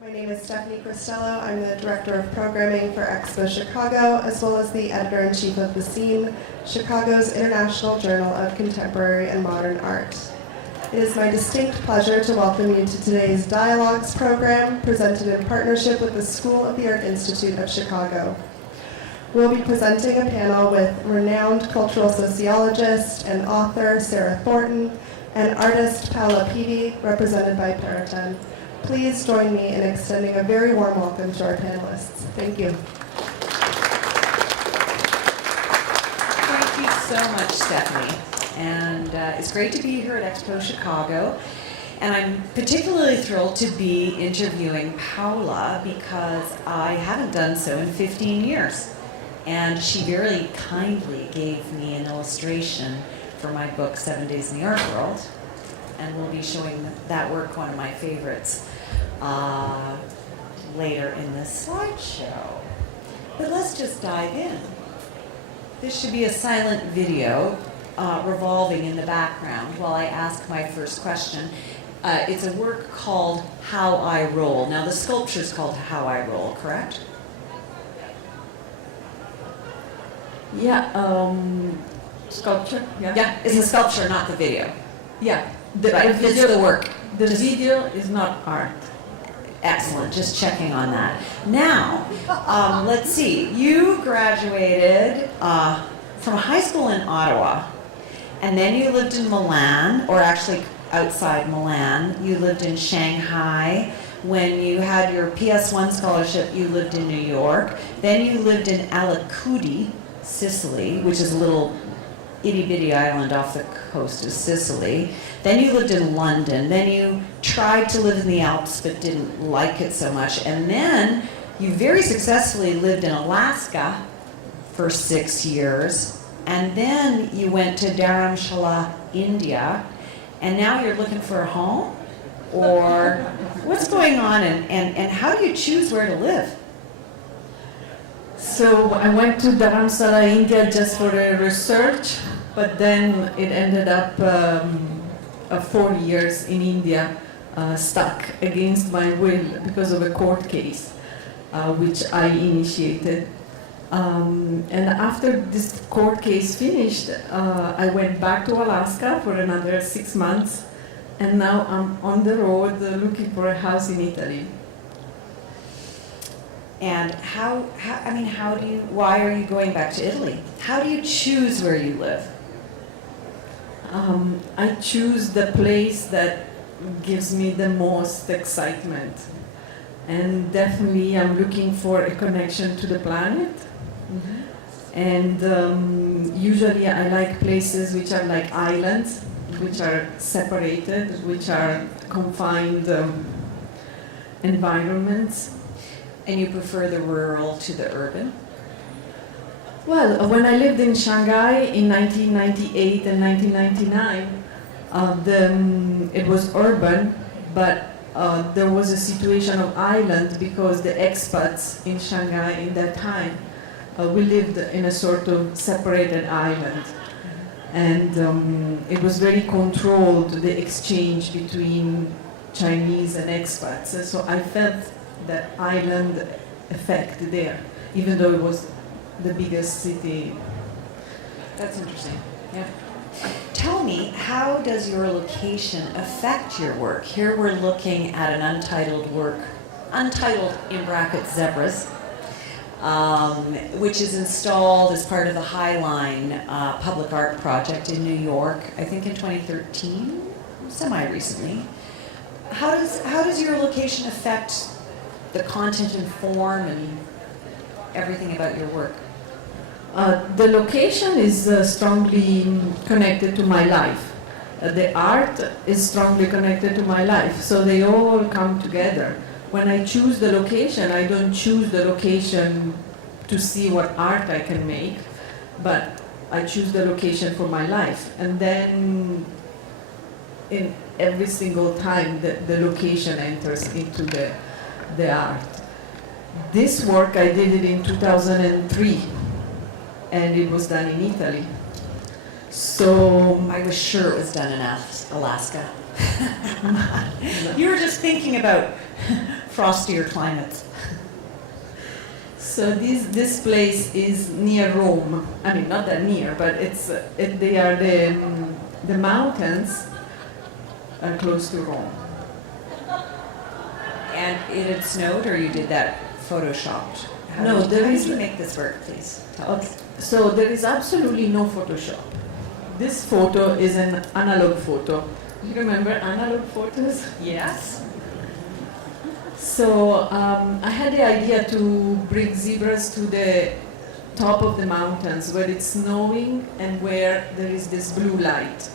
My name is Stephanie Cristello. I'm the Director of Programming for EXPO Chicago, as well as the Editor-in-Chief of The Scene, Chicago's International Journal of Contemporary and Modern Art. It is my distinct pleasure to welcome you to today's Dialogues program, presented in partnership with the School of the Art Institute of Chicago. We'll be presenting a panel with renowned cultural sociologist and author Sarah Thornton and artist Paola Pivi, represented by Perrotin. Please join me in extending a very warm welcome to our panelists. Thank you. Thank you so much, Stephanie. And it's great to be here at EXPO Chicago. And I'm particularly thrilled to be interviewing Paola because I haven't done so in 15 years. And she very kindly gave me an illustration for my book, 7 Days in the Art World. And we'll be showing that work, one of my favorites, later in this slideshow. But let's just dive in. This should be a silent video revolving in the background while I ask my first question. It's a work called How I Roll. Now the sculpture is called How I Roll, correct? Yeah, sculpture. Yeah, it's a sculpture, not the video. Yeah. Right, it's the work. The video is not art. Excellent, just checking on that. Now, let's see. You graduated from high school in Ottawa, and then you lived in Milan, or actually outside Milan. You lived in Shanghai. When you had your PS1 scholarship, you lived in New York. Then you lived in Alicudi, Sicily, which is a little itty-bitty island off the coast of Sicily. Then you lived in London. Then you tried to live in the Alps but didn't like it so much. And then you very successfully lived in Alaska for 6 years. And then you went to Dharamshala, India. And now you're looking for a home? Or what's going on, and how do you choose where to live? So I went to Dharamsala, India just for research, but then it ended up 4 years in India, stuck against my will because of a court case, which I initiated. And after this court case finished, I went back to Alaska for another 6 months, and now I'm on the road looking for a house in Italy. And why are you going back to Italy? How do you choose where you live? I choose the place that gives me the most excitement. And definitely I'm looking for a connection to the planet. Mm-hmm. And usually I like places which are like islands, which are separated, which are confined environments. And you prefer the rural to the urban? Well, when I lived in Shanghai in 1998 and 1999, it was urban, but there was a situation of island because the expats in Shanghai in that time, we lived in a sort of separated island. And it was very controlled, the exchange between Chinese and expats. And so I felt that island effect there, even though it was the biggest city. That's interesting. Yeah. Tell me, how does your location affect your work? Here we're looking at an untitled work, untitled in brackets Zebras, which is installed as part of the Highline Public Art Project in New York, I think in 2013, semi-recently. How does your location affect the content and form and everything about your work? The location is strongly connected to my life. The art is strongly connected to my life, so they all come together. When I choose the location, I don't choose the location to see what art I can make, but I choose the location for my life. And then in every single time the location enters into the art. This work, I did it in 2003, and it was done in Italy. So I was sure it was done in Alaska. You were just thinking about frostier climates. So this place is near Rome. I mean, not that near, but they are the mountains are close to Rome. And it had snowed, or you did that photoshopped? No, how did you make this work, please? Tell us. So there is absolutely no Photoshop. This photo is an analog photo. You remember analog photos? Yes. So I had the idea to bring zebras to the top of the mountains where it's snowing and where there is this blue light.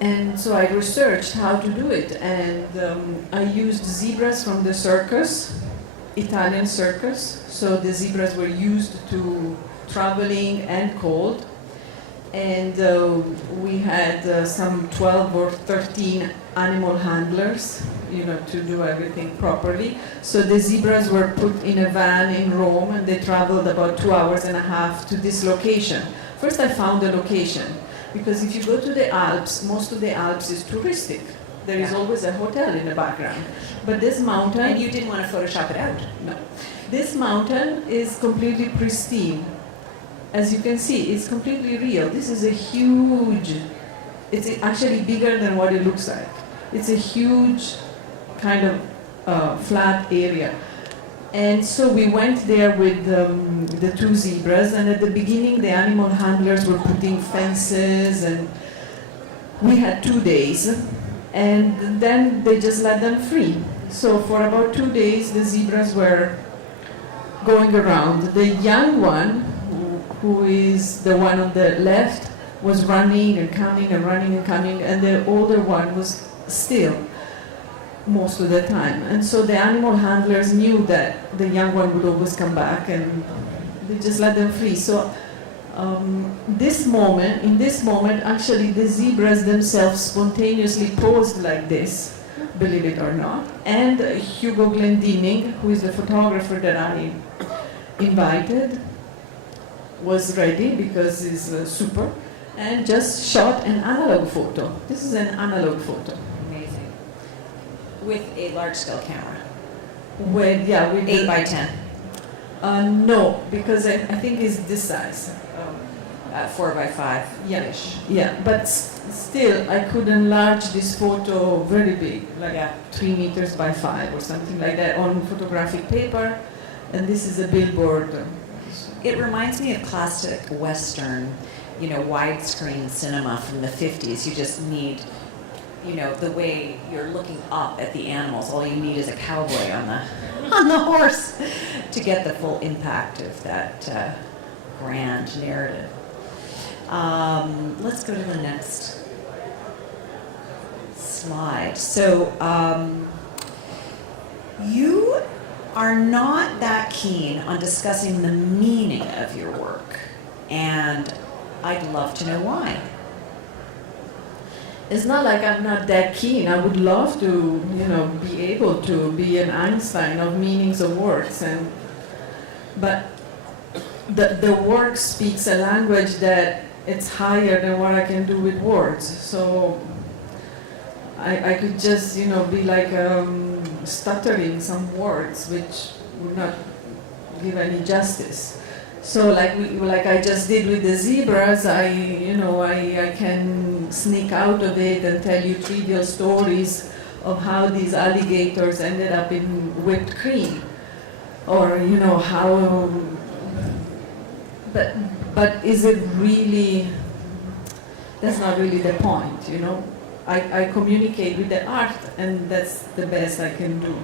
And so I researched how to do it, and I used zebras from the circus, Italian circus. So the zebras were used to traveling and cold. And we had some 12 or 13 animal handlers, to do everything properly. So the zebras were put in a van in Rome, and they traveled about 2 hours and a half to this location. First I found a location, because if you go to the Alps, most of the Alps is touristic. There is always a hotel in the background. But this mountain... And you didn't want to Photoshop it out? No. This mountain is completely pristine. As you can see, it's completely real. This is a huge, it's actually bigger than what it looks like. It's a huge kind of flat area. And so we went there with the two zebras, and at the beginning the animal handlers were putting fences, and we had 2 days, and then they just let them free. So for about 2 days the zebras were going around. The young one, who is the one on the left, was running and coming and running and coming, and the older one was still most of the time. And so the animal handlers knew that the young one would always come back, and they just let them free. So in this moment, actually the zebras themselves spontaneously posed like this, believe it or not. And Hugo Glendining, who is the photographer that I invited, was ready because he's super, and just shot an analog photo. This is an analog photo. Amazing. With a large-scale camera? With 8 by 10? No, because I think it's this size. 4 by 5 Yeah, yeah, but still I could enlarge this photo very big, like 3 meters by 5 or something like that on photographic paper, and this is a billboard. It reminds me of classic Western, widescreen cinema from the 50s. You just need, the way you're looking up at the animals. All you need is a cowboy on the horse to get the full impact of that grand narrative. Let's go to the next slide. So you are not that keen on discussing the meaning of your work, and I'd love to know why. It's not like I'm not that keen. I would love to, be able to be an Einstein of meanings of words, but the work speaks a language that it's higher than what I can do with words. So I could just, be like stuttering some words which would not give any justice. So like I just did with the zebras, I can sneak out of it and tell you trivial stories of how these alligators ended up in whipped cream, or how. But is it really? That's not really the point, I communicate with the art, and that's the best I can do.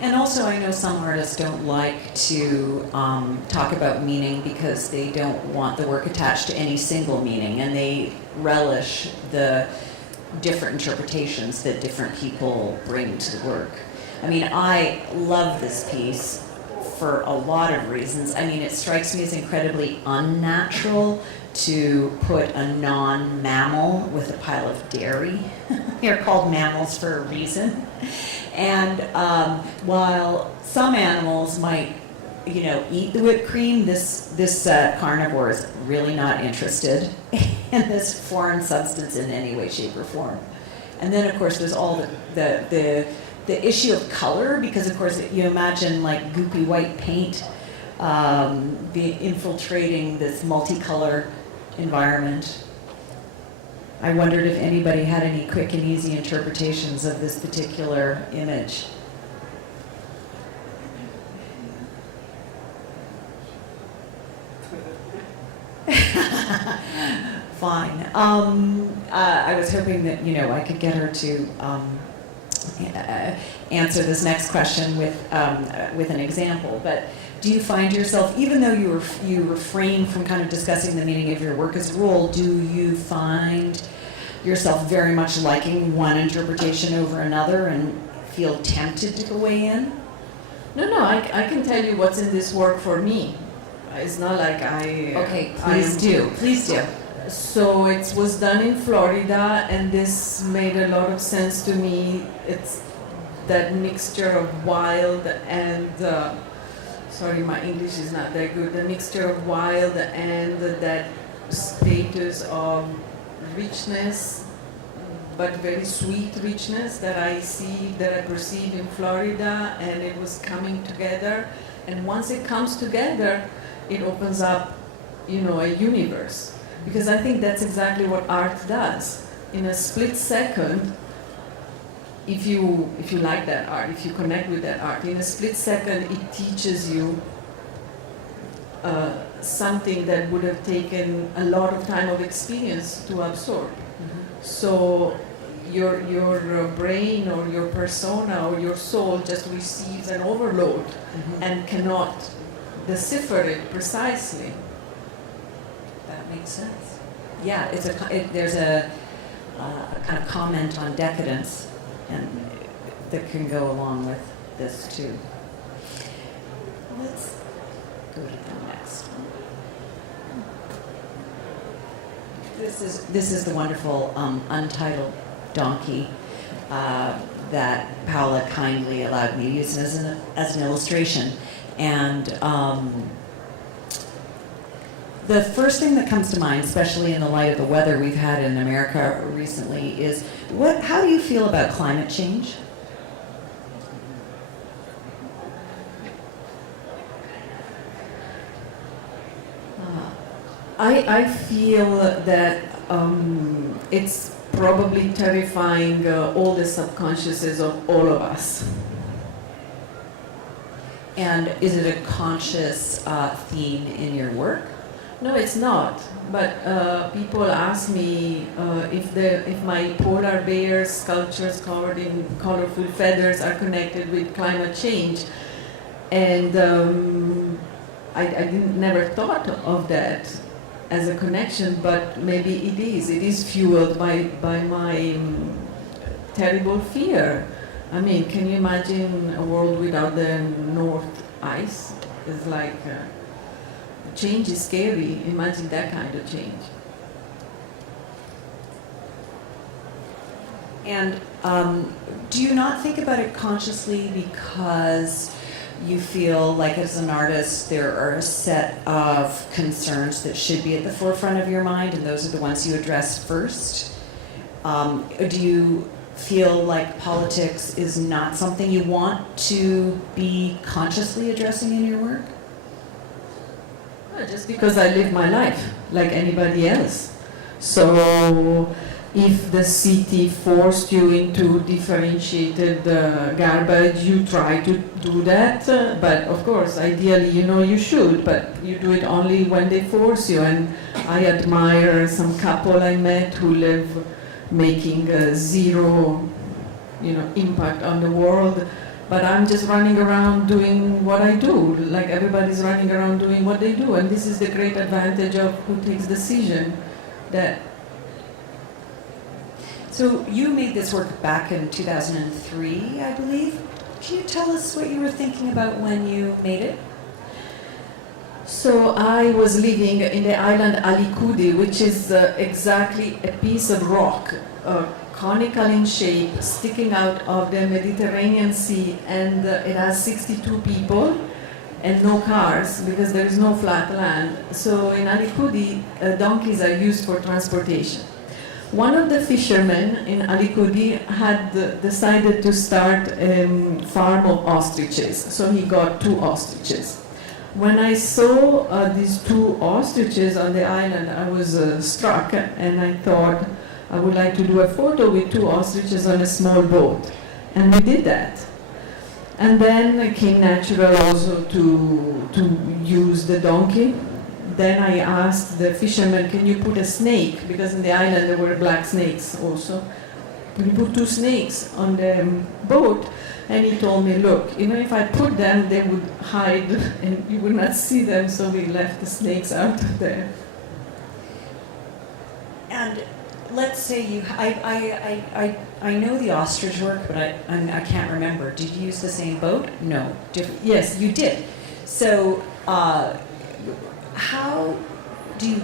And also, I know some artists don't like to talk about meaning because they don't want the work attached to any single meaning, and they relish the different interpretations that different people bring to the work. I mean, I love this piece for a lot of reasons. I mean, it strikes me as incredibly unnatural to put a non-mammal with a pile of dairy. They're called mammals for a reason. And while some animals might, eat the whipped cream, this carnivore is really not interested in this foreign substance in any way, shape, or form. And then, of course, there's all the the issue of color, because of course you imagine like goopy white paint infiltrating this multicolor environment. I wondered if anybody had any quick and easy interpretations of this particular image. Fine. I was hoping that, you know, I could get her to answer this next question with an example. But do you find yourself, even though you refrain from kind of discussing the meaning of your work as a rule, do you find yourself very much liking one interpretation over another and feel tempted to weigh in? No, I can tell you what's in this work for me. It's not like I... Okay, please do. So it was done in Florida, and this made a lot of sense to me. It's that mixture of wild and... sorry, my English is not that good. The mixture of wild and that status of richness, but very sweet richness that I see, that I perceive in Florida, and it was coming together. And once it comes together, it opens up, you know, a universe. Because I think that's exactly what art does. In a split second, if you like that art, if you connect with that art, in a split second it teaches you something that would have taken a lot of time of experience to absorb. Mm-hmm. So your brain or your persona or your soul just receives an overload mm-hmm. and cannot decipher it precisely. That makes sense. Yeah, there's a kind of comment on decadence, and that can go along with this too. Let's go to the next one. This is the wonderful untitled donkey that Paola kindly allowed me to use as an illustration. And the first thing that comes to mind, especially in the light of the weather we've had in America recently, is how do you feel about climate change? I feel that it's probably terrifying all the subconsciouses of all of us. And is it a conscious theme in your work? No, it's not. But people ask me if my polar bear sculptures covered in colorful feathers are connected with climate change. And I never thought of that as a connection, but maybe it is. It is fueled by my terrible fear. I mean, can you imagine a world without the North ice? It's like change is scary. Imagine that kind of change. And do you not think about it consciously because you feel like as an artist there are a set of concerns that should be at the forefront of your mind, and those are the ones you address first? Do you feel like politics is not something you want to be consciously addressing in your work? Well, just because I live my life like anybody else. So if the city forced you into differentiated garbage, you try to do that. But of course, ideally, you should, but you do it only when they force you. And I admire some couple I met who live making zero, impact on the world. But I'm just running around doing what I do, like everybody's running around doing what they do. And this is the great advantage of who takes decision. That. So you made this work back in 2003, I believe. Can you tell us what you were thinking about when you made it? So I was living in the island Alicudi, which is exactly a piece of rock, conical in shape, sticking out of the Mediterranean Sea, and it has 62 people and no cars because there is no flat land. So in Alicudi, donkeys are used for transportation. One of the fishermen in Alicudi had decided to start a farm of ostriches, so he got 2 ostriches. When I saw these 2 ostriches on the island, I was struck, and I thought I would like to do a photo with 2 ostriches on a small boat, and we did that. And then it came natural also to use the donkey. Then I asked the fisherman, can you put a snake? Because in the island there were black snakes also. Can you put 2 snakes on the boat? And he told me, look, if I put them, they would hide and you would not see them, so we left the snakes out of there. And let's say I know the ostrich work, but I can't remember. Did you use the same boat? No. Yes, you did. So how do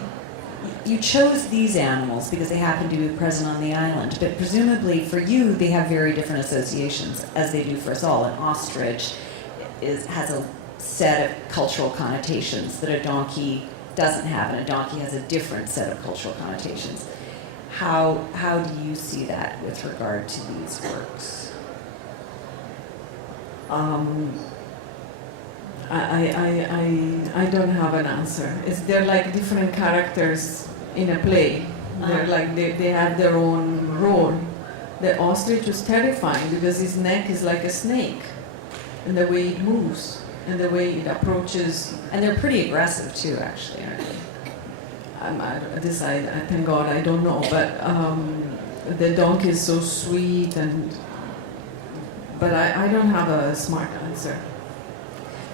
you chose these animals because they happen to be present on the island, but presumably for you they have very different associations, as they do for us all. An ostrich has a set of cultural connotations that a donkey doesn't have, and a donkey has a different set of cultural connotations. How do you see that with regard to these works? I don't have an answer. They're like different characters in a play. They're like they have their own role. The ostrich was terrifying because his neck is like a snake, and the way it moves and the way it approaches. And they're pretty aggressive too, actually, aren't they? I thank God I don't know, but the donkey is so sweet, but I don't have a smart answer.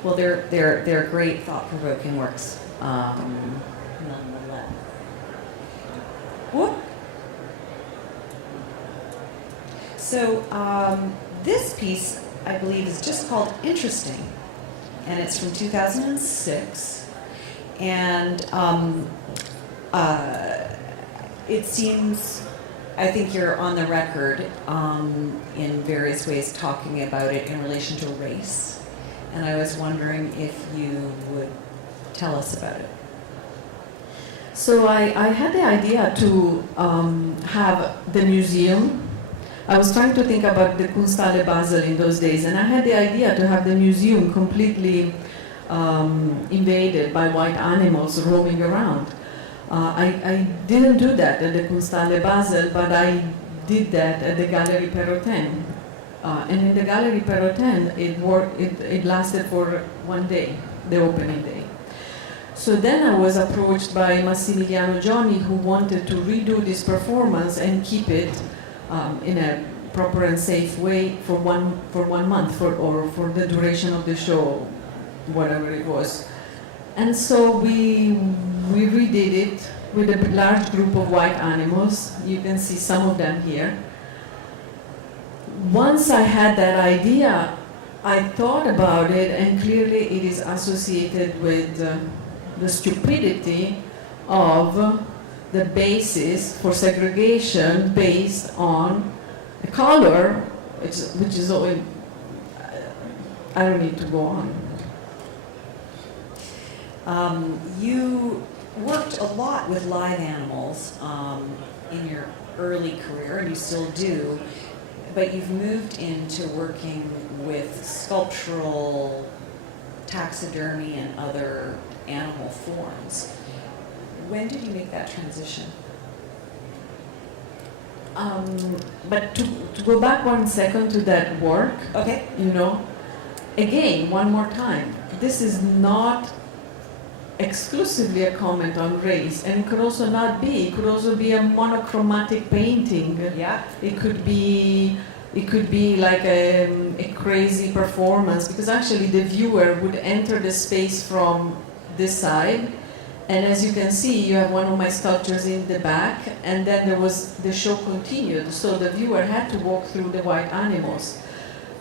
Well, they're great, thought-provoking works, nonetheless. Whoop. So this piece, I believe, is just called Interesting, and it's from 2006, and it seems, I think you're on the record in various ways talking about it in relation to race. And I was wondering if you would tell us about it. So I had the idea to have the museum. I was trying to think about the Kunsthalle Basel in those days, and I had the idea to have the museum completely invaded by white animals roaming around. I didn't do that at the Kunsthalle Basel, but I did that at the Galerie Perrotin. And in the Galerie Perrotin, it lasted for 1 day, the opening day. So then I was approached by Massimiliano Gioni, who wanted to redo this performance and keep it in a proper and safe way for one month, or for the duration of the show, whatever it was. And so we redid it with a large group of white animals. You can see some of them here. Once I had that idea, I thought about it, and clearly it is associated with the stupidity of the basis for segregation based on the color, which is always, I don't need to go on. You worked a lot with live animals in your early career, and you still do, but you've moved into working with sculptural taxidermy and other animal forms. When did you make that transition? But to go back 1 second to that work, Okay. Again, one more time, this is not exclusively a comment on race, and it could also not be. It could also be a monochromatic painting. Yeah. It could be like a crazy performance, because actually the viewer would enter the space from this side, and as you can see, you have one of my sculptures in the back, and then the show continued, so the viewer had to walk through the white animals.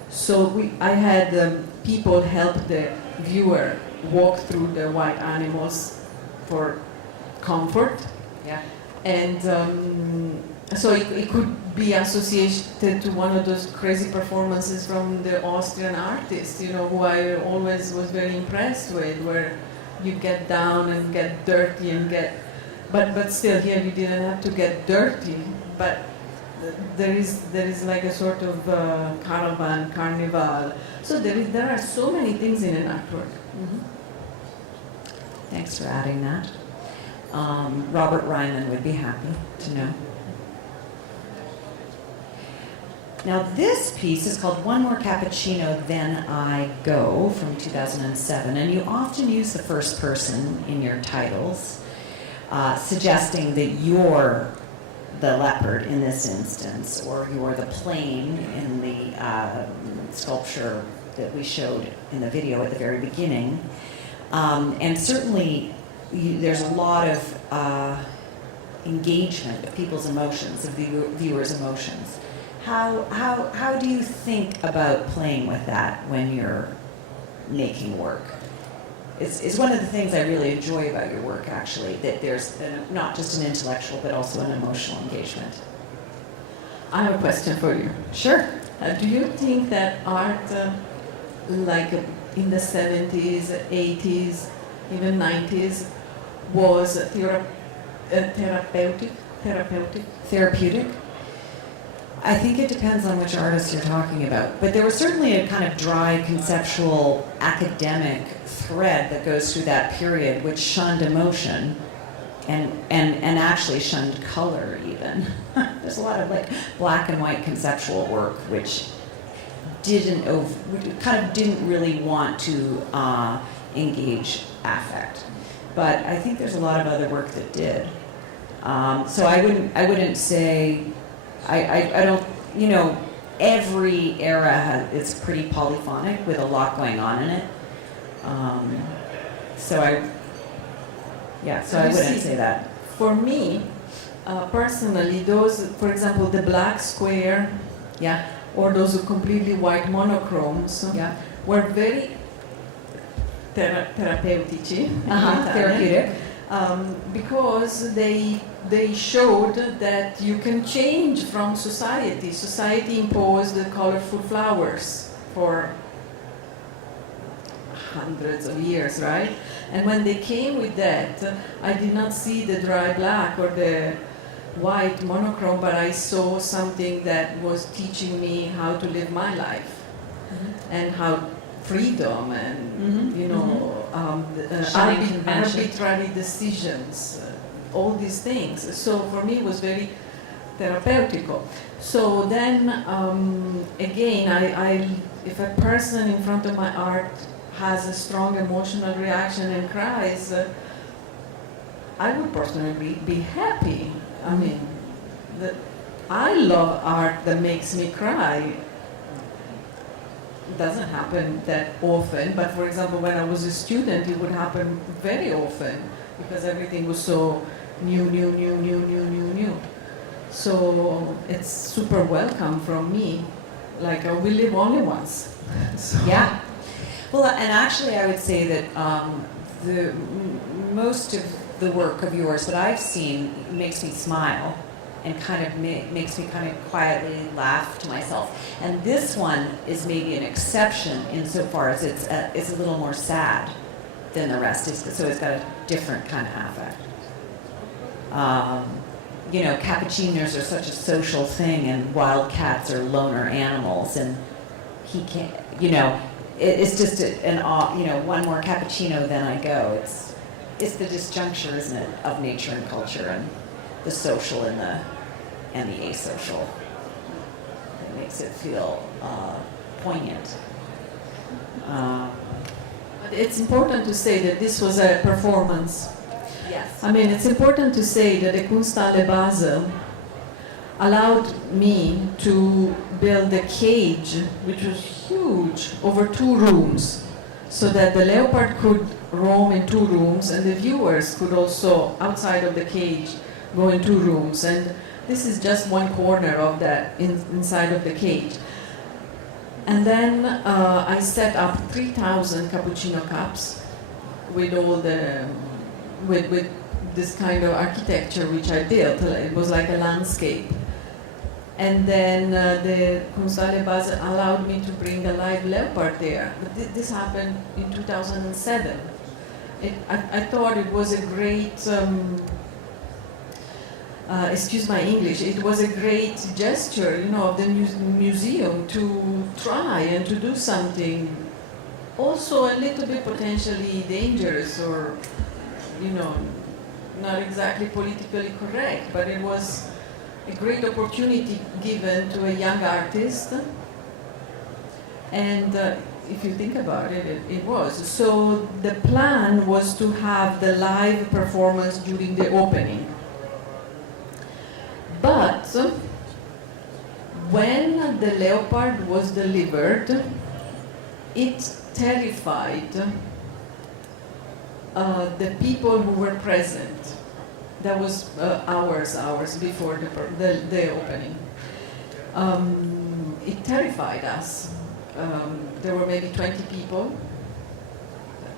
So I had people help the viewer walk through the white animals for comfort. Yeah. And so it could be associated to one of those crazy performances from the Austrian artists, who I always was very impressed with, where you get down and get dirty and get but still here you didn't have to get dirty, but there is like a sort of caravan, carnival. So there are so many things in an artwork. Mhm. Thanks for adding that. Robert Ryman would be happy to know. Now this piece is called One More Cappuccino, Then I Go from 2007, and you often use the first person in your titles, suggesting that you're the leopard in this instance, or you're the plane in the sculpture that we showed in the video at the very beginning. And certainly there's a lot of engagement of people's emotions, of the viewers' emotions. How do you think about playing with that when you're making work? It's one of the things I really enjoy about your work, actually, that there's not just an intellectual but also an emotional engagement. I have a question for you. Sure. Do you think that art, like in the 70s, 80s, even 90s, was therapeutic? Therapeutic? I think it depends on which artist you're talking about. But there was certainly a kind of dry, conceptual, academic thread that goes through that period, which shunned emotion and actually shunned color even. There's a lot of like black and white conceptual work which kind of didn't really want to engage affect. But I think there's a lot of other work that did. So I wouldn't say, I don't, every era it's pretty polyphonic with a lot going on in it. So I wouldn't say that. For me, personally, those, for example, the black square, Yeah, or those completely white monochromes, yeah. were very therapeutici, Therapeutic. because they showed that you can change from society. Society imposed the colorful flowers for hundreds of years, right? And when they came with that, I did not see the dry black or the white monochrome, but I saw something that was teaching me how to live my life, and how freedom and Shiny conventions. arbitrary decisions, all these things. So for me it was very therapeutical. So then again, I if a person in front of my art has a strong emotional reaction and cries, I would personally be happy. I mean, I love art that makes me cry. It doesn't happen that often, but for example, when I was a student, it would happen very often because everything was so new. So it's super welcome from me. Like, we live only once. So. Yeah. Well, and actually I would say that most of the work of yours that I've seen makes me smile and kind of makes me kind of quietly laugh to myself. And this one is maybe an exception insofar as it's a little more sad than the rest. So it's got a different kind of affect. Cappuccinos are such a social thing, and wildcats are loner animals, and he can't, it's just one more cappuccino, then I go. It's the disjuncture, isn't it, of nature and culture, and the social and the asocial. It makes it feel poignant. But it's important to say that this was a performance. Yes. I mean, it's important to say that the Kunsthalle Basel allowed me to build a cage, which was huge, over 2 rooms, so that the leopard could roam in 2 rooms, and the viewers could also, outside of the cage, go in 2 rooms. And this is just one corner of that inside of the cage. And then I set up 3,000 cappuccino cups with all the with this kind of architecture which I built. It was like a landscape. And then the Kunsthalle Basel allowed me to bring a live leopard there. But this happened in 2007. I thought it was a great excuse my English, it was a great gesture, of the museum to try and to do something also a little bit potentially dangerous or, not exactly politically correct, but it was a great opportunity given to a young artist. And if you think about it, it was. So the plan was to have the live performance during the opening. But when the leopard was delivered, it terrified the people who were present. That was hours before the opening. It terrified us. There were maybe 20 people,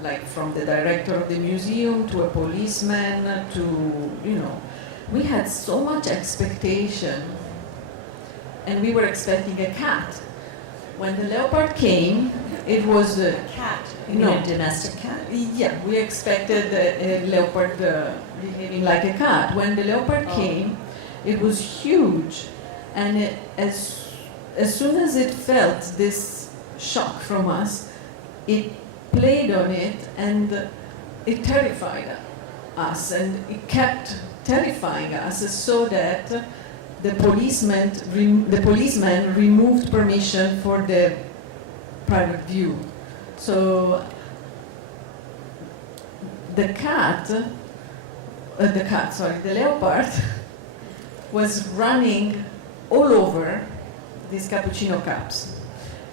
like from the director of the museum to a policeman to, we had so much expectation, and we were expecting a cat. When the leopard came, it was a Cat? You No. mean a domestic cat? yeah, we expected a leopard behaving like a cat. When the leopard came, it was huge, and as soon as it felt this shock from us, it played on it, and it terrified us, and it kept terrifying us, so that the policeman removed permission for the private view. So the leopard was running all over these cappuccino cups.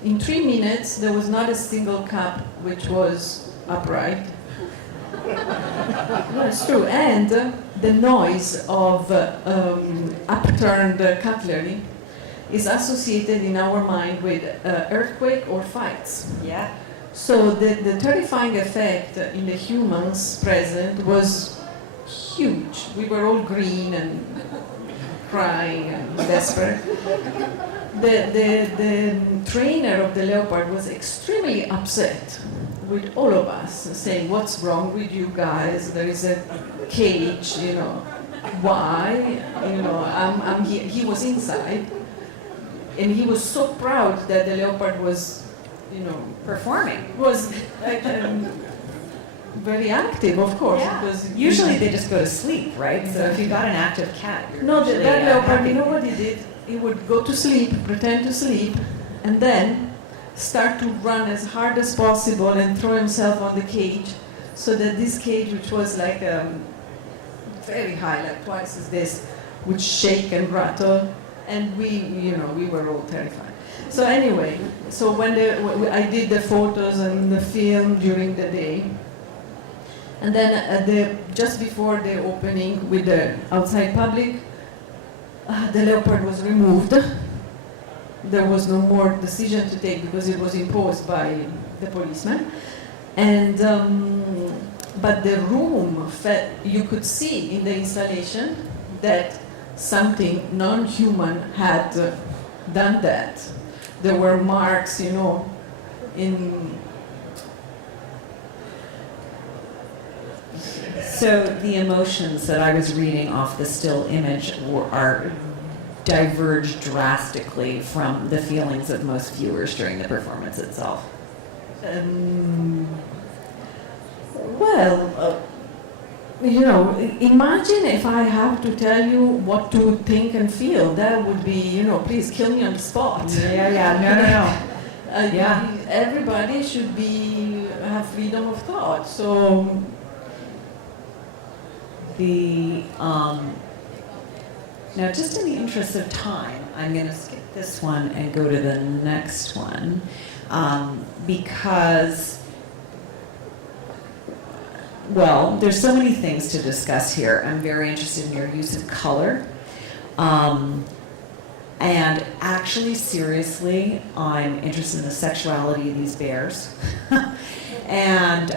In 3 minutes, there was not a single cup which was upright. That's true. And the noise of upturned cutlery is associated in our mind with earthquake or fights. Yeah. So the terrifying effect in the humans present was huge. We were all green and crying and desperate. The trainer of the leopard was extremely upset with all of us, saying, "What's wrong with you guys? There is a cage, Why? I'm here." He was inside, and he was so proud that the leopard was, Performing. was very active, of course. Yeah. Because Usually they just go to sleep, right? So if you've got an active cat, you're No, usually, that leopard, happy. you know what he did? He would go to sleep, pretend to sleep, and then start to run as hard as possible and throw himself on the cage, so that this cage, which was like very high, like twice as this, would shake and rattle, and we were all terrified. So anyway, so when I did the photos and the film during the day, and then just before the opening with the outside public, the leopard was removed. There was no more decision to take because it was imposed by the policeman. And but the room, you could see in the installation that something non-human had done that. There were marks, in. So the emotions that I was reading off the still image are diverged drastically from the feelings of most viewers during the performance itself. Well, imagine if I have to tell you what to think and feel. That would be, please kill me on the spot. No. Yeah. Everybody should have freedom of thought. So now, just in the interest of time, I'm going to skip this one and go to the next one because, well, there's so many things to discuss here. I'm very interested in your use of color. And actually, seriously, I'm interested in the sexuality of these bears. And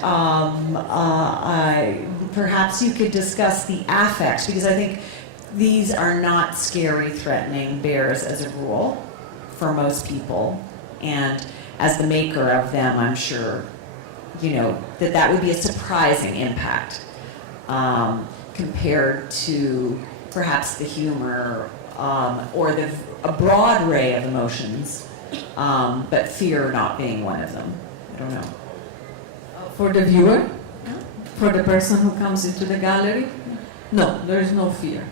perhaps you could discuss the affect, because I think these are not scary, threatening bears as a rule for most people. And as the maker of them, I'm sure, that would be a surprising impact compared to perhaps the humor or a broad array of emotions, but fear not being one of them. I don't know. For the viewer, for the person who comes into the gallery, no, there is no fear.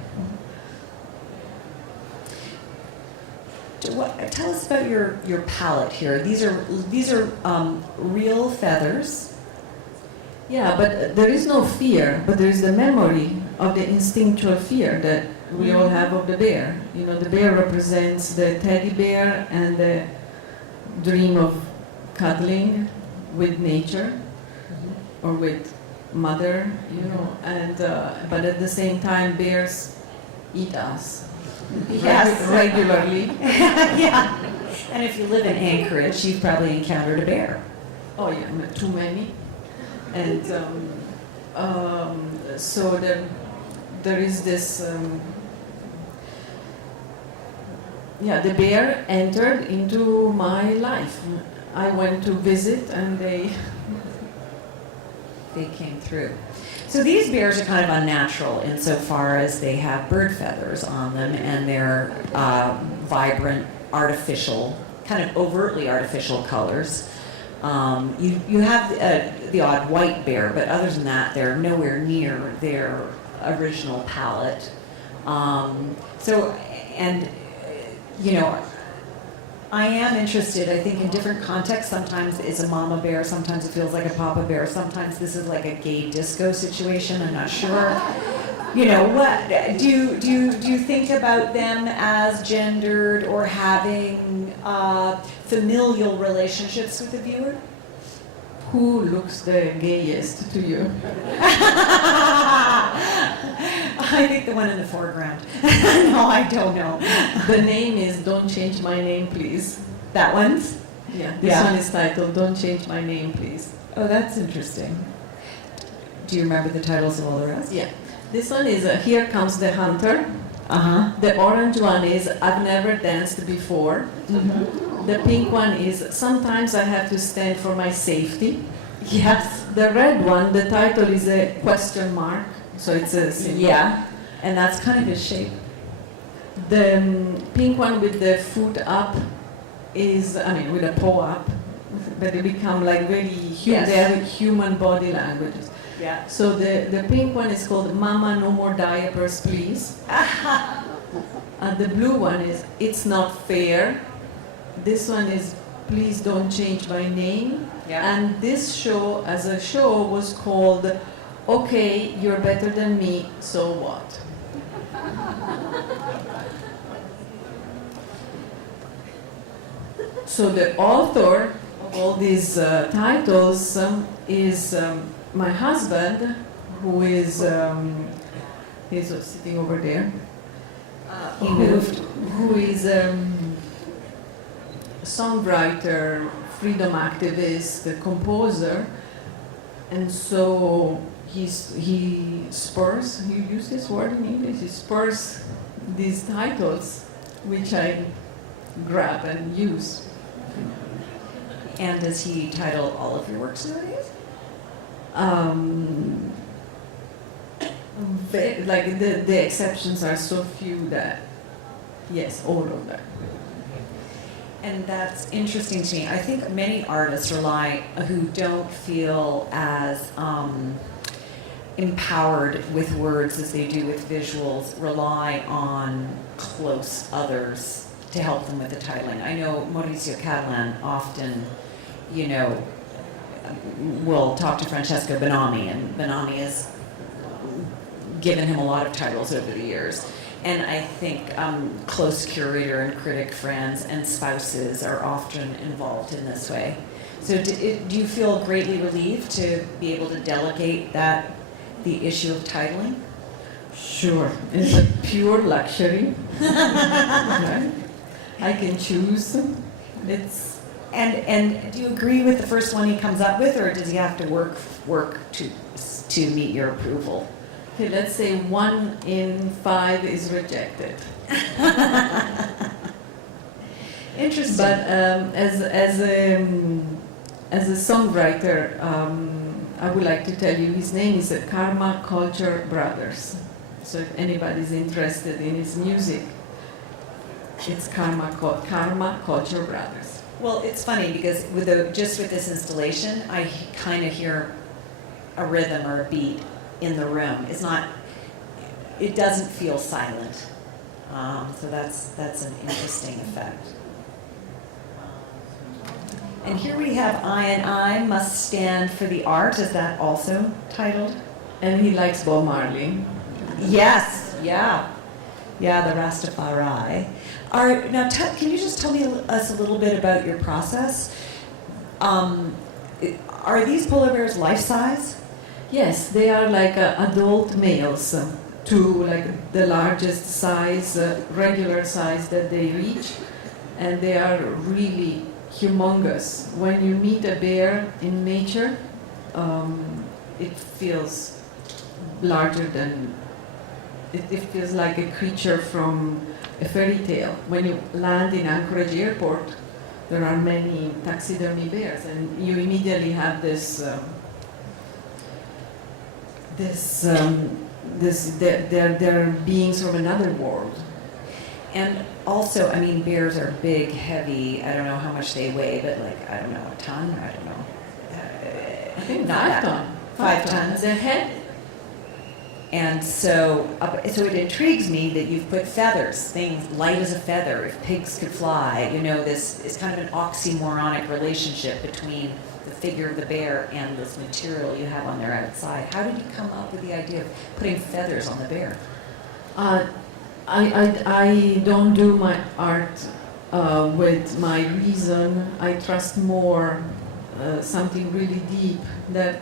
Tell us about your palette here. These are real feathers. Yeah, but there is no fear, but there is the memory of the instinctual fear that we all have of the bear. You know, the bear represents the teddy bear and the dream of cuddling with nature or with mother, you know, and but at the same time bears eat us. Yes. Regularly. Yeah. And if you live in Anchorage, you've probably encountered a bear. Oh yeah, too many. And so there is this, the bear entered into my life. I went to visit and they came through. So these bears are kind of unnatural insofar as they have bird feathers on them and they're vibrant, artificial, kind of overtly artificial colors. You have the odd white bear, but other than that, they're nowhere near their original palette. I am interested, I think, in different contexts. Sometimes it's a mama bear, sometimes it feels like a papa bear, sometimes this is like a gay disco situation, I'm not sure. What do you think about them as gendered or having familial relationships with the viewer? Who looks the gayest to you? I think the one in the foreground. No, I don't know. The name is Don't Change My Name, Please. That one's? Yeah, this one is titled Don't Change My Name, Please. Oh, that's interesting. Do you remember the titles of all the rest? Yeah. This one is Here Comes the Hunter. Uh-huh. The orange one is I've Never Danced Before. Mm-hmm. The pink one is Sometimes I Have to Stand for My Safety. Yes. The red one, the title is a question mark, so it's a symbol. Yeah, and that's kind of his shape. The pink one with the foot up is, with a paw up, but they become like very Yes. they have human body languages. Yeah. So the pink one is called Mama No More Diapers Please. And the blue one is It's Not Fair. This one is Please Don't Change My Name. Yeah. And this show, as a show, was called Okay, You're Better Than Me, So What? So the author of all these titles is my husband, who is he's sitting over there. He moved. Who is songwriter, freedom activist, a composer, and so he spurs. You use this word in English. He spurs these titles, which I grab and use. And does he title all of your works nowadays? Like the exceptions are so few that, yes, all of them. And that's interesting to me. I think many artists who don't feel as empowered with words as they do with visuals, rely on close others to help them with the titling. I know Mauricio Catalan often, will talk to Francesco Benami, and Benami has given him a lot of titles over the years. And I think close curator and critic friends and spouses are often involved in this way. So do you feel greatly relieved to be able to delegate the issue of titling? Sure, it's a pure luxury. Right? I can choose. And do you agree with the first one he comes up with, or does he have to work to meet your approval? Okay, let's say 1 in 5 is rejected. Interesting. But as a songwriter, I would like to tell you his name is Karma Culture Brothers. So if anybody's interested in his music, it's Karma Culture Brothers. Well, it's funny because just with this installation, I kind of hear a rhythm or a beat in the room. It doesn't feel silent. So that's an interesting effect. And here we have I and I must stand for the art. Is that also titled? And he likes Bob Marley. Yes, yeah, the Rastafari. Can you just tell us a little bit about your process? Are these polar bears life size? Yes, they are like adult males to like the largest size, regular size that they reach, and they are really humongous. When you meet a bear in nature, it feels larger than, it feels like a creature from a fairy tale. When you land in Anchorage Airport, there are many taxidermy bears, and you immediately have they're beings from another world. And also, I mean, bears are big, heavy. I don't know how much they weigh, but a ton. I don't know. I think Not 5 that. tons. 5 tons. The head. And so it intrigues me that you've put feathers, things light as a feather. If pigs could fly, this is kind of an oxymoronic relationship between the figure of the bear and this material you have on their outside. How did you come up with the idea of putting feathers on the bear? I don't do my art with my reason. I trust more something really deep that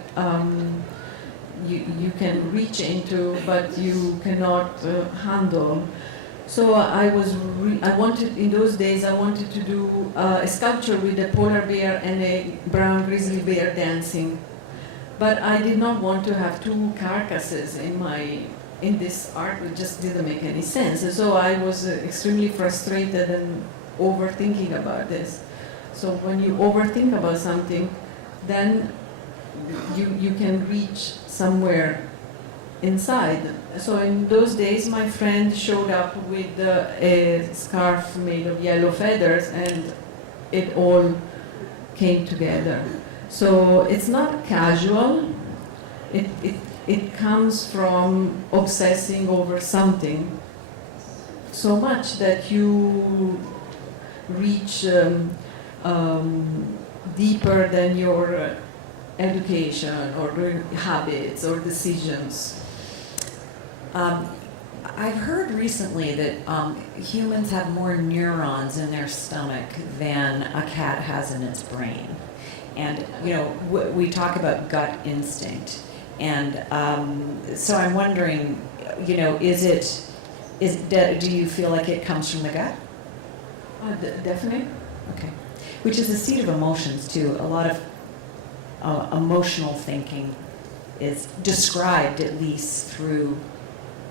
you can reach into, but you cannot handle. So I wanted, in those days, I wanted to do a sculpture with a polar bear and a brown grizzly bear dancing. But I did not want to have two carcasses in this art. It just didn't make any sense. And so I was extremely frustrated and overthinking about this. So when you overthink about something, then you can reach somewhere inside. So in those days, my friend showed up with a scarf made of yellow feathers, and it all came together. So it's not casual. It comes from obsessing over something so much that you reach deeper than your education or habits or decisions. I've heard recently that humans have more neurons in their stomach than a cat has in its brain. And, we talk about gut instinct. And so I'm wondering, do you feel like it comes from the gut? Definitely. Okay. Which is the seat of emotions, too. A lot of emotional thinking is described, at least, through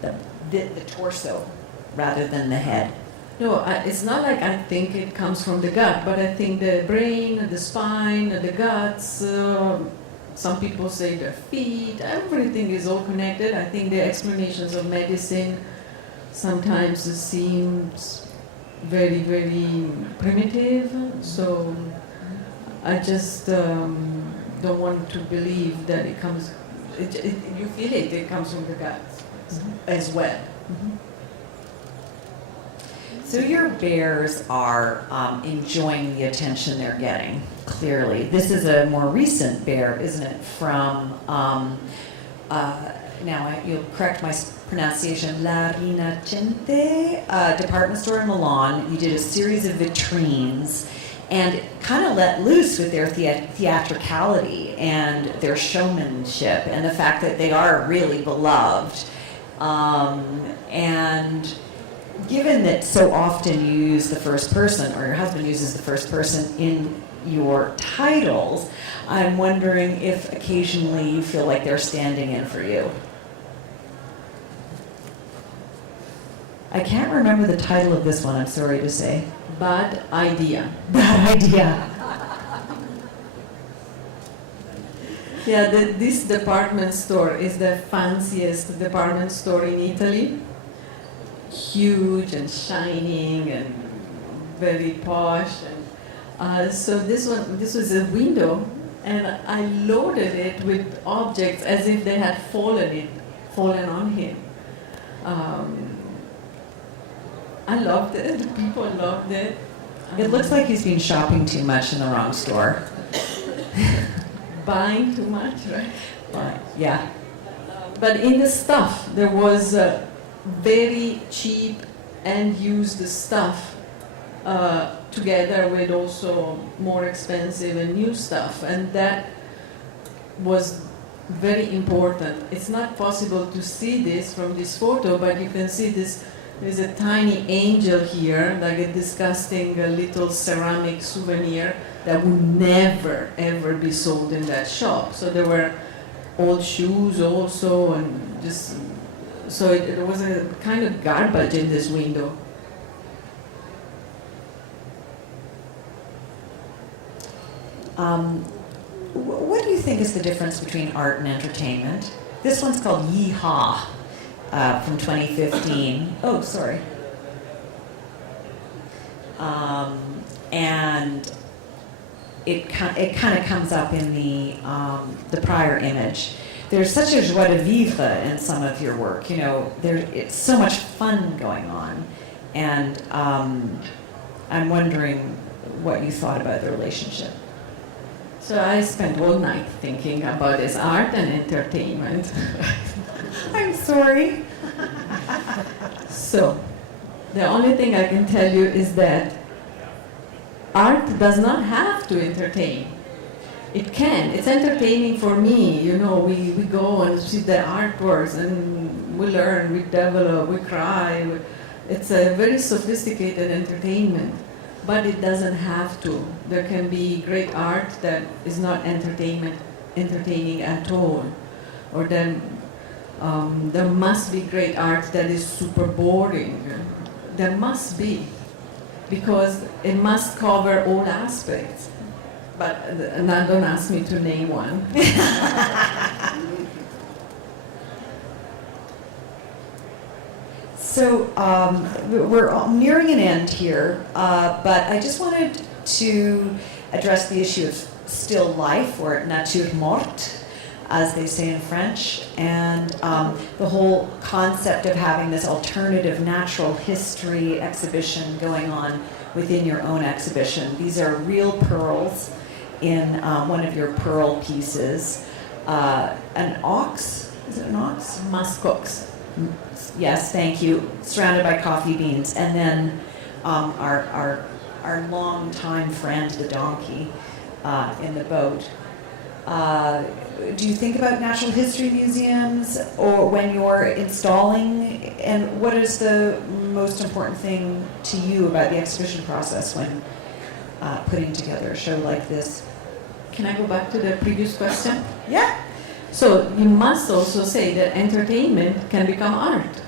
the torso rather than the head. No, it's not like I think it comes from the gut, but I think the brain, the spine, the guts, some people say the feet, everything is all connected. I think the explanations of medicine sometimes seems very, very primitive. So I just don't want to believe that it comes, you feel it comes from the gut as well. Mm-hmm. So your bears are enjoying the attention they're getting, clearly. This is a more recent bear, isn't it, from, you'll correct my pronunciation, La Rinascente department store in Milan. You did a series of vitrines and kind of let loose with their theatricality and their showmanship and the fact that they are really beloved. And given that so often you use the first person, or your husband uses the first person in your titles, I'm wondering if occasionally you feel like they're standing in for you. I can't remember the title of this one, I'm sorry to say. Bad idea. Bad idea. Yeah, this department store is the fanciest department store in Italy. Huge and shining and very posh. And so this was a window, and I loaded it with objects as if they had fallen on him. I loved it. People loved it. It looks like he's been shopping too much in the wrong store. Buying too much, right? Yeah. But in the stuff, there was very cheap and used stuff together with also more expensive and new stuff. And that was very important. It's not possible to see this from this photo, but you can see this. There's a tiny angel here, like a disgusting little ceramic souvenir that would never, ever be sold in that shop. So there were old shoes also, and just, so it was a kind of garbage in this window. What do you think is the difference between art and entertainment? This one's called Yeehaw. From 2015. Oh, sorry. And it kind of comes up in the prior image. There's such a joie de vivre in some of your work. You know, it's so much fun going on, and I'm wondering what you thought about the relationship. So I spent all night thinking about this art and entertainment. I'm sorry. So, the only thing I can tell you is that art does not have to entertain. It can. It's entertaining for me. You know, we go and see the artworks and we learn, we develop, we cry. It's a very sophisticated entertainment, but it doesn't have to. There can be great art that is not entertaining at all. Or then there must be great art that is super boring. There must be, because it must cover all aspects. But now don't ask me to name one. So we're nearing an end here, but I just wanted to address the issue of still life, or nature morte, as they say in French, and the whole concept of having this alternative natural history exhibition going on within your own exhibition. These are real pearls in one of your pearl pieces. An ox, is it an ox? Muskox. Yes, thank you. Surrounded by coffee beans. And then our longtime friend, the donkey, in the boat. Do you think about natural history museums or when you're installing? And what is the most important thing to you about the exhibition process when putting together a show like this? Can I go back to the previous question? Yeah. So you must also say that entertainment can become art.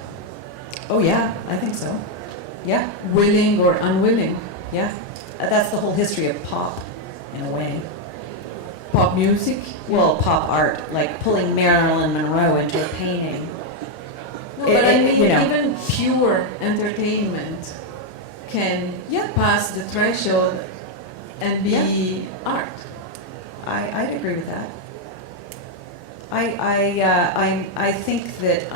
Oh yeah, I think so. Yeah. Willing or unwilling. Yeah. That's the whole history of pop, in a way. Pop music? Well, pop art, like pulling Marilyn Monroe into a painting. No, but I mean, you know. even pure entertainment can pass the threshold and be art. I'd agree with that. I think that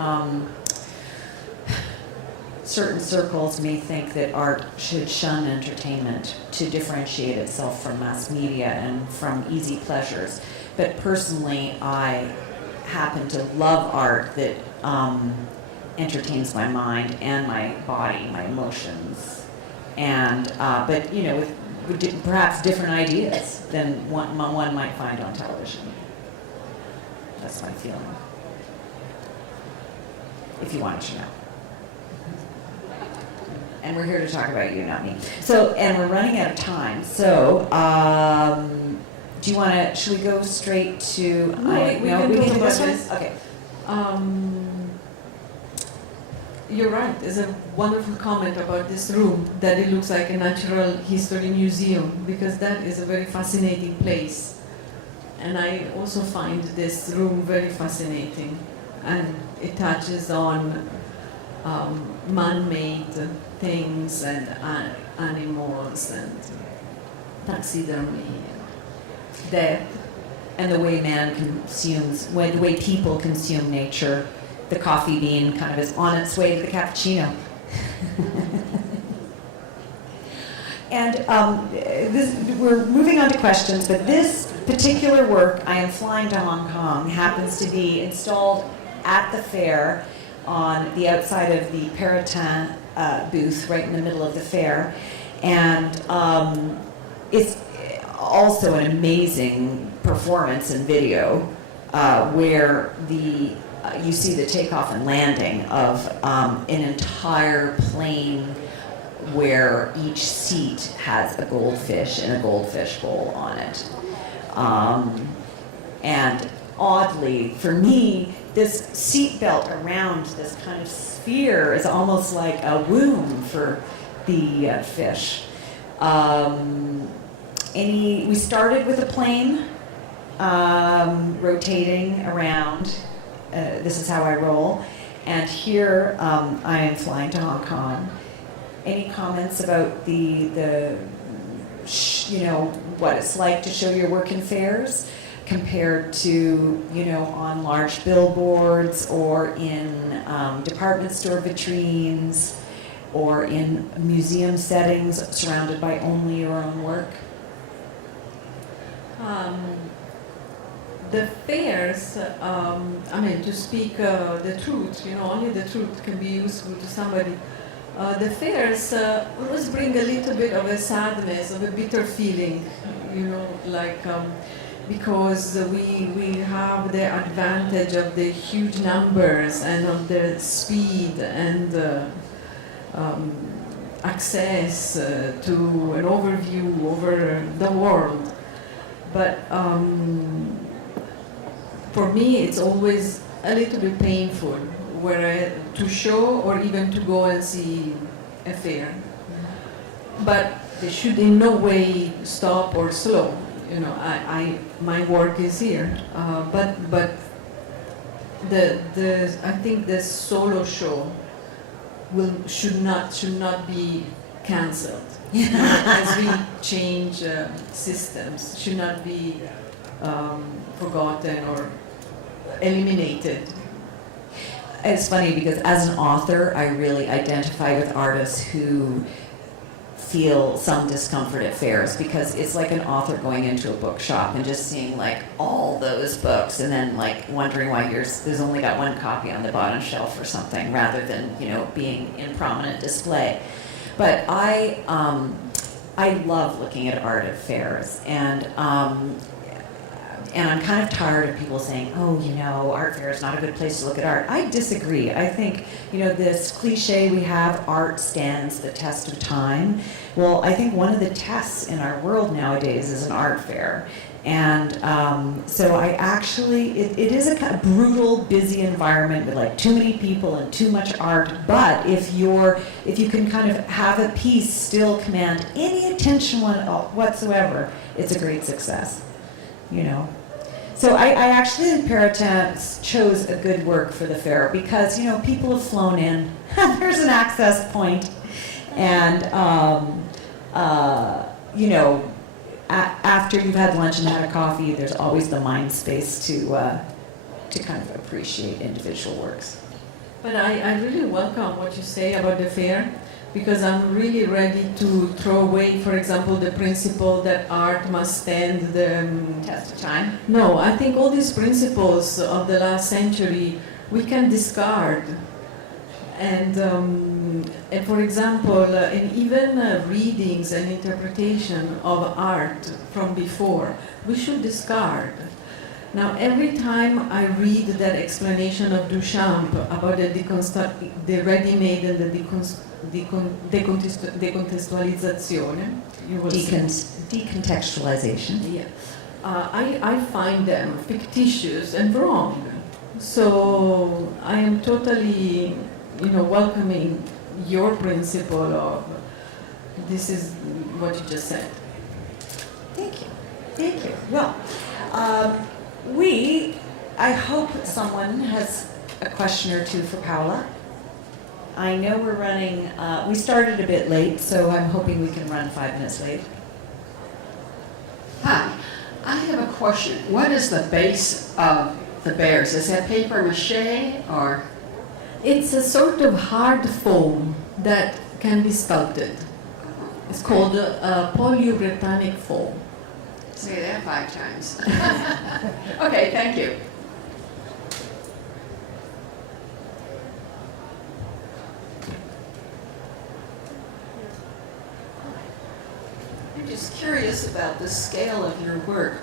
certain circles may think that art should shun entertainment to differentiate itself from mass media and from easy pleasures. But personally, I happen to love art that entertains my mind and my body, my emotions, and but you know, with perhaps different ideas than one might find on television. That's my feeling. If you wanted to know. And we're here to talk about you, not me. So, and we're running out of time. So, do you want to? Should we go straight to? We can do talk this about one. this. Okay. You're right. There's a wonderful comment about this room, that it looks like a natural history museum, because that is a very fascinating place. And I also find this room very fascinating, and it touches on man-made things and animals and taxidermy, death. And the way man consumes, the way people consume nature, the coffee bean kind of is on its way to the cappuccino. And we're moving on to questions, but this particular work, I Am Flying to Hong Kong, happens to be installed at the fair on the outside of the Perrotin booth, right in the middle of the fair. And it's also an amazing performance and video where you see the takeoff and landing of an entire plane where each seat has a goldfish and a goldfish bowl on it. And oddly, for me, this seat belt around this kind of sphere is almost like a womb for the fish. We started with a plane rotating around. This is how I roll. And here I am flying to Hong Kong. Any comments about what it's like to show your work in fairs compared to, on large billboards or in department store vitrines or in museum settings surrounded by only your own work? The fairs, to speak the truth, only the truth can be useful to somebody. The fairs always bring a little bit of a sadness, of a bitter feeling, because we have the advantage of the huge numbers and of the speed and access to an overview over the world. But for me, it's always a little bit painful to show or even to go and see a fair. But they should in no way stop or slow. My work is here. But I think the solo show should not be cancelled. As we change systems, should not be forgotten or eliminated. It's funny because as an author, I really identify with artists who feel some discomfort at fairs, because it's like an author going into a bookshop and just seeing all those books and then wondering why there's only got one copy on the bottom shelf or something, rather than being in prominent display. But I love looking at art at fairs, and I'm kind of tired of people saying, art fair is not a good place to look at art. I disagree. I think, this cliche we have, art stands the test of time. Well, I think one of the tests in our world nowadays is an art fair. And so I actually, it is a kind of brutal, busy environment with too many people and too much art. But if you can kind of have a piece still command any attention whatsoever, it's a great success, So I actually in Perrotin chose a good work for the fair because, people have flown in, there's an access point, and, after you've had lunch and had a coffee, there's always the mind space to kind of appreciate individual works. But I really welcome what you say about the fair, because I'm really ready to throw away, for example, the principle that art must stand the Test of time? No, I think all these principles of the last century we can discard. And for example, in even readings and interpretation of art from before, we should discard. Now, every time I read that explanation of Duchamp about the ready-made and the decontextualizzazione, Decontextualization. yeah, I find them fictitious and wrong. So I am totally, welcoming your principle of this is what you just said. Thank you. Thank you. Well, I hope someone has a question or two for Paola. I know we're running, we started a bit late, so I'm hoping we can run 5 minutes late. Hi, I have a question. What is the base of the bears? Is that paper mache or? It's a sort of hard foam that can be sculpted. It's called polyurethanic foam. Say that 5 times. Okay, thank you. I'm just curious about the scale of your work.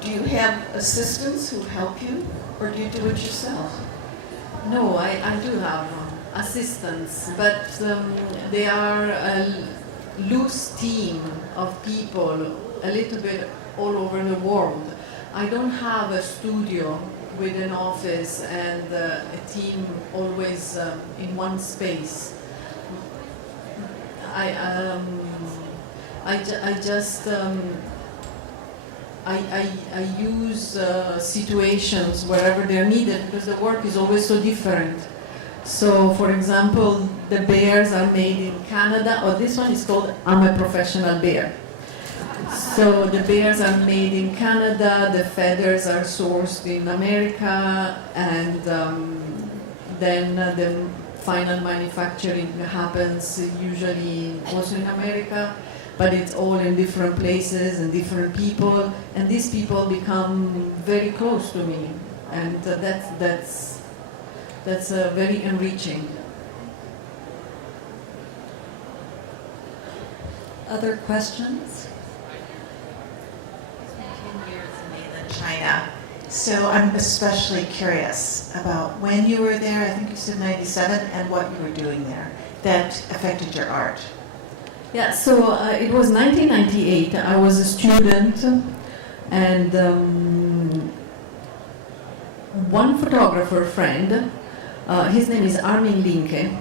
Do you have assistants who help you, or do you do it yourself? No, I do have assistants, but they are a loose team of people a little bit all over the world. I don't have a studio with an office and a team always in one space. I use situations wherever they're needed because the work is always so different. So, for example, the bears are made in Canada, or this one is called I'm a Professional Bear. So the bears are made in Canada, the feathers are sourced in America, and then the final manufacturing happens usually also in America. But it's all in different places and different people, and these people become very close to me, and that's very enriching. Other questions? 10 years in mainland China. So I'm especially curious about when you were there, I think you said 97, and what you were doing there that affected your art. Yeah, so it was 1998. I was a student, and one photographer friend, his name is Armin Linke,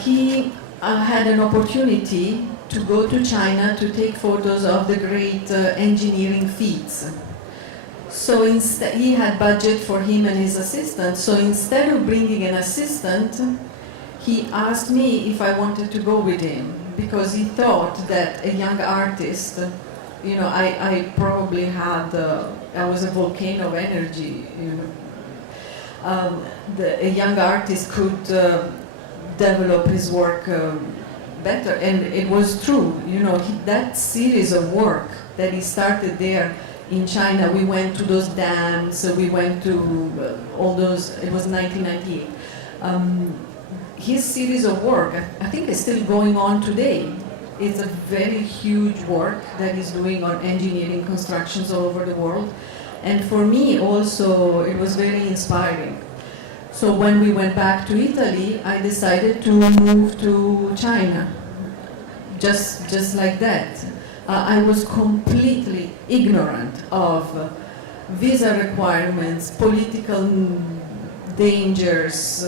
he had an opportunity to go to China to take photos of the great engineering feats. So instead, he had budget for him and his assistant. So instead of bringing an assistant, he asked me if I wanted to go with him because he thought that a young artist, you know, I probably had, I was a volcano of energy, you know. A young artist could develop his work better, and it was true. You know, that series of work that he started there in China, we went to those dams, we went to all those, it was 1998. His series of work, I think, is still going on today. It's a very huge work that he's doing on engineering constructions all over the world. And for me also, it was very inspiring. So when we went back to Italy, I decided to move to China, just like that. I was completely ignorant of visa requirements, political dangers,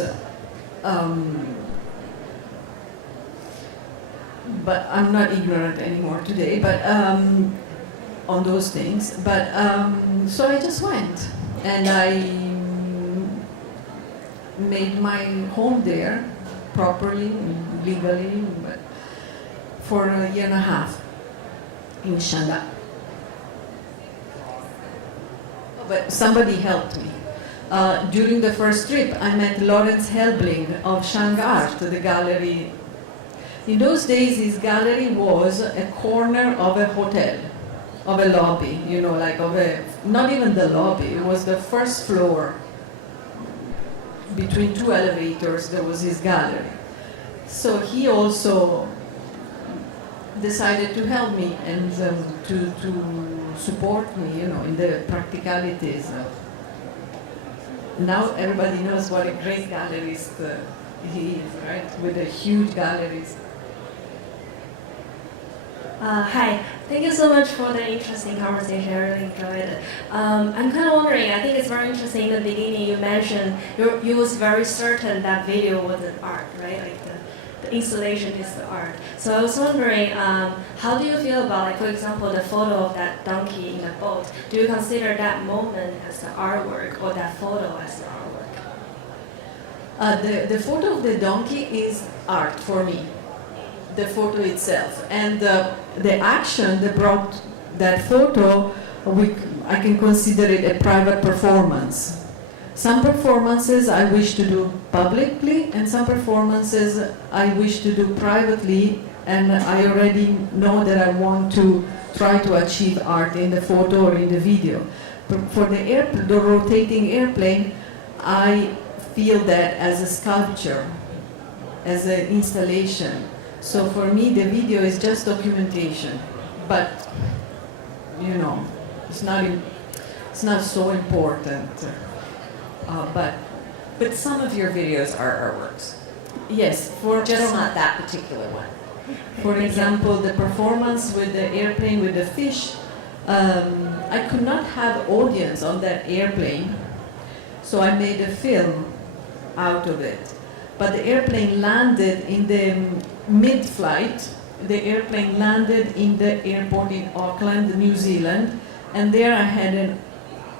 but I'm not ignorant anymore today, but on those things. But so I just went, and I made my home there properly, legally, but for a year and a half in Shanghai. But somebody helped me. During the first trip, I met Lawrence Helbling of Shanghai Art, the gallery. In those days, his gallery was a corner of a hotel, of a lobby, you know, like of a, not even the lobby, it was the first floor. Between 2 elevators, there was his gallery. So he also decided to help me and to support me, you know, in the practicalities. Now everybody knows what a great gallerist he is, right? With the huge galleries. Hi, thank you so much for the interesting conversation. I really enjoyed it. I'm kind of wondering, I think it's very interesting in the beginning you mentioned you was very certain that video was an art, right? Like the installation is the art. So I was wondering, how do you feel about, like, for example, the photo of that donkey in the boat? Do you consider that moment as the artwork or that photo as the artwork? The photo of the donkey is art for me, the photo itself. And the action that brought that photo, I can consider it a private performance. Some performances I wish to do publicly, and some performances I wish to do privately, and I already know that I want to try to achieve art in the photo or in the video. But for the rotating airplane, I feel that as a sculpture, as an installation. So for me, the video is just documentation, but you know, it's not so important. But some of your videos are artworks, Yes, just not that particular one. For example, the performance with the airplane with the fish, I could not have audience on that airplane, so I made a film out of it. But the airplane landed in the mid-flight. The airplane landed in the airport in Auckland, New Zealand, and there I had an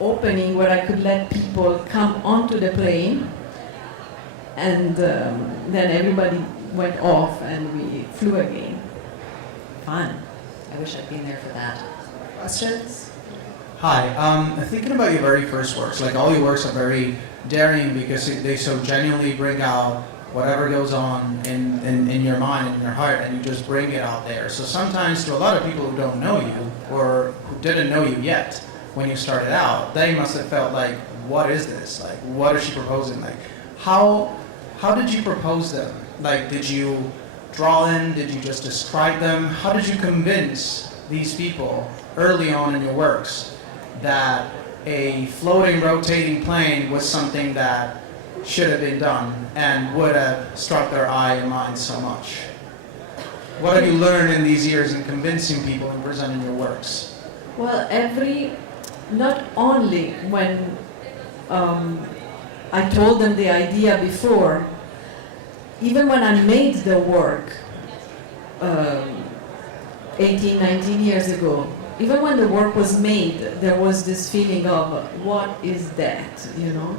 opening where I could let people come onto the plane, and then everybody went off and we flew again. Fun. I wish I'd been there for that. Questions? Hi, thinking about your very first works, like all your works are very daring because they so genuinely bring out whatever goes on in your mind and your heart, and you just bring it out there. So sometimes to a lot of people who don't know you or who didn't know you yet when you started out, they must have felt like, what is this? Like, what is she proposing? Like, how did you propose them? Like, did you draw in? Did you just describe them? How did you convince these people early on in your works that a floating, rotating plane was something that should have been done and would have struck their eye and mind so much? What have you learned in these years in convincing people and presenting your works? Well, not only when I told them the idea before, even when I made the work 18, 19 years ago, even when the work was made, there was this feeling of, what is that, you know?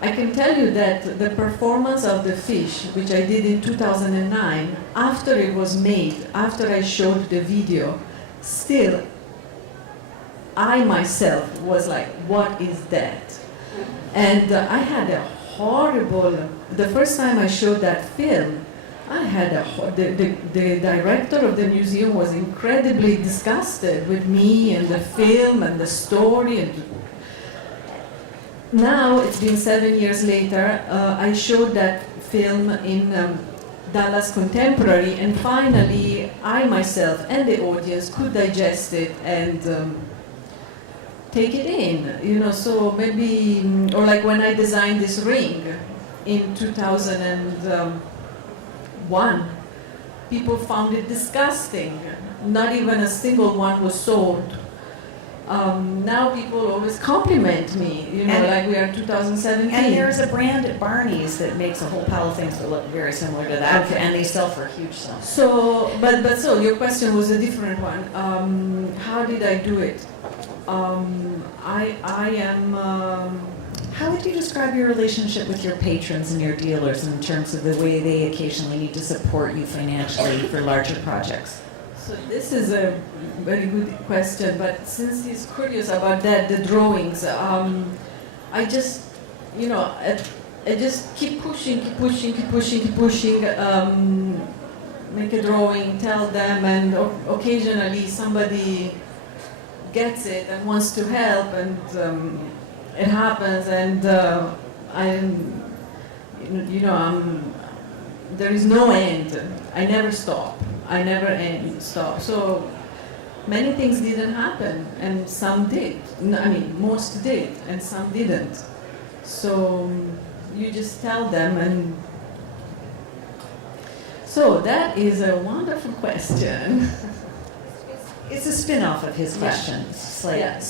I can tell you that the performance of the fish, which I did in 2009, after it was made, after I showed the video, still, I myself was like, what is that? And I had a horrible, the first time I showed that film, the director of the museum was incredibly disgusted with me and the film and the story. And now, it's been 7 years later, I showed that film in Dallas Contemporary, and finally I myself and the audience could digest it and take it in, you know. So maybe, or like when I designed this ring in 2001, people found it disgusting. Not even a single one was sold. Now people always compliment me, you know, like we are in 2017. And there's a brand at Barney's that makes a whole pile of things that look very similar to that, Okay. and they sell for huge sums. So, but so your question was a different one. How did I do it? How would you describe your relationship with your patrons and your dealers in terms of the way they occasionally need to support you financially for larger projects? So this is a very good question, but since he's curious about that, the drawings, I just, you know, I just keep pushing, make a drawing, tell them, and occasionally somebody gets it and wants to help, and it happens, and there is no end. I never stop. I never stop. So many things didn't happen, and some did. I mean, most did, and some didn't. So you just tell them, and so that is a wonderful question. It's a spin-off of his question. It's like Yeah.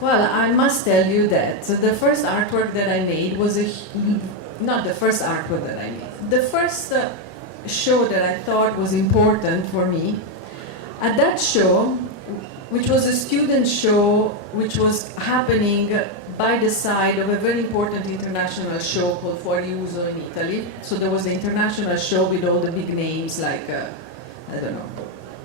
Well, I must tell you that the first artwork that I made was not the first artwork that I made. The first show that I thought was important for me. At that show, which was a student show, which was happening by the side of a very important international show called Fuori Uso in Italy. So there was the international show with all the big names like, I don't know,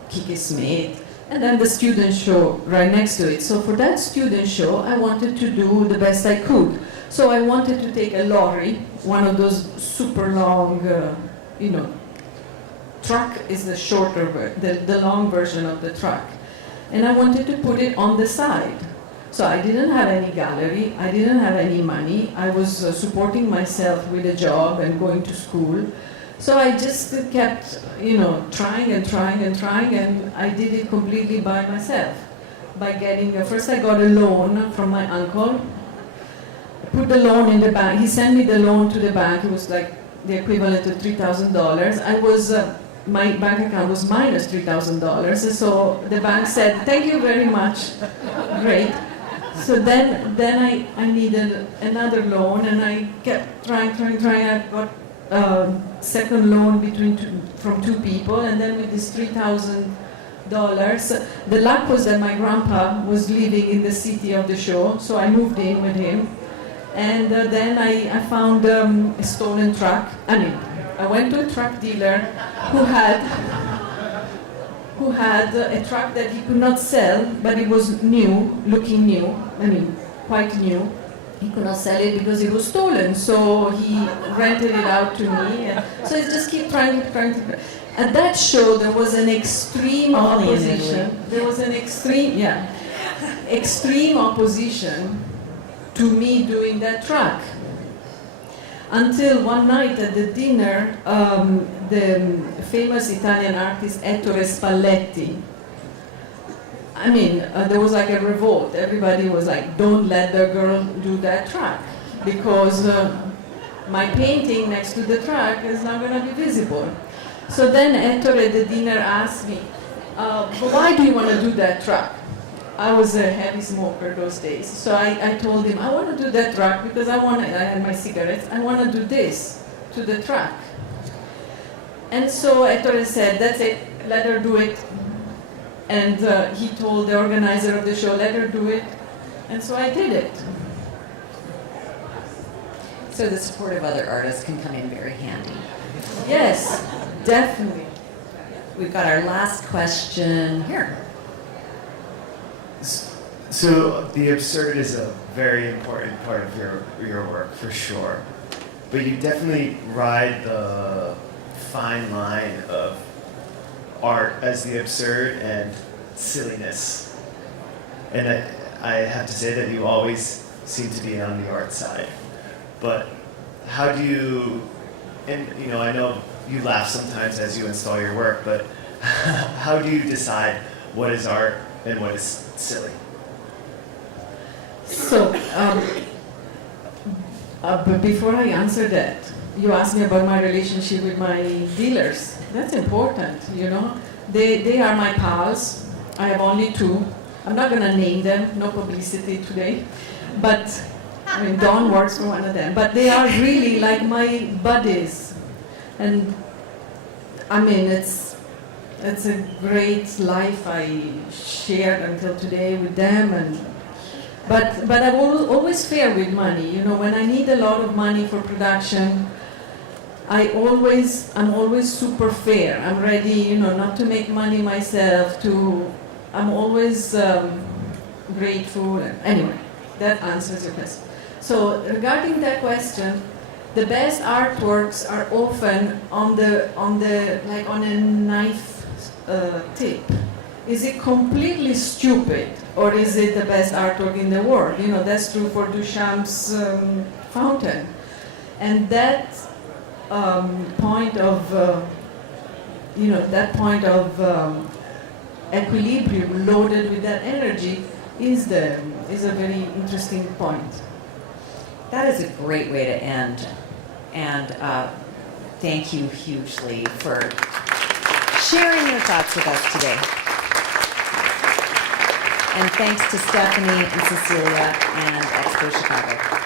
Kiki Smith, and then the student show right next to it. So for that student show, I wanted to do the best I could. So I wanted to take a lorry, one of those super long, truck is the shorter, the long version of the truck. And I wanted to put it on the side. So I didn't have any gallery, I didn't have any money, I was supporting myself with a job and going to school. So I just kept, trying and trying and trying, and I did it completely by myself. By getting, first I got a loan from my uncle, put the loan in the bank, he sent me the loan to the bank, it was like the equivalent of $3,000. I was, my bank account was minus $3,000, so the bank said, thank you very much, great. So then I needed another loan, and I kept trying. I got second loan from two people, and then with this $3,000, the luck was that my grandpa was living in the city of the show, so I moved in with him, and then I found a stolen truck. I went to a truck dealer who had a truck that he could not sell, but it was new, looking new, quite new. He could not sell it because it was stolen, so he rented it out to me. So I just keep trying. At that show, there was an extreme opposition. There was an extreme opposition to me doing that truck. Until one night at the dinner, the famous Italian artist Ettore Spalletti, there was like a revolt. Everybody was like, don't let the girl do that truck, because my painting next to the truck is not going to be visible. So then Ettore at the dinner asked me, why do you want to do that truck? I was a heavy smoker those days, so I told him, I want to do that truck because I had my cigarettes, I want to do this to the truck. And so Ettore said, that's it, let her do it. And he told the organizer of the show, let her do it. And so I did it. So the support of other artists can come in very handy. Yes, definitely. We've got our last question here. So the absurd is a very important part of your work, for sure. But you definitely ride the fine line of art as the absurd and silliness. And I have to say that you always seem to be on the art side. But how do you, and I know you laugh sometimes as you install your work, but how do you decide what is art and what is silly? So, but before I answer that, you asked me about my relationship with my dealers. That's important, They are my pals. I have only two. I'm not going to name them, no publicity today. But, Dawn works for one of them. But they are really like my buddies. And, it's a great life I shared until today with them. But I'm always fair with money. When I need a lot of money for production, I'm always super fair. I'm ready, not to make money myself. I'm always grateful. Anyway, that answers your question. So regarding that question, the best artworks are often on a knife tip. Is it completely stupid, or is it the best artwork in the world? That's true for Duchamp's fountain. And that point of equilibrium loaded with that energy is a very interesting point. That is a great way to end. And thank you hugely for sharing your thoughts with us today. And thanks to Stephanie and Cecilia and Expo Chicago.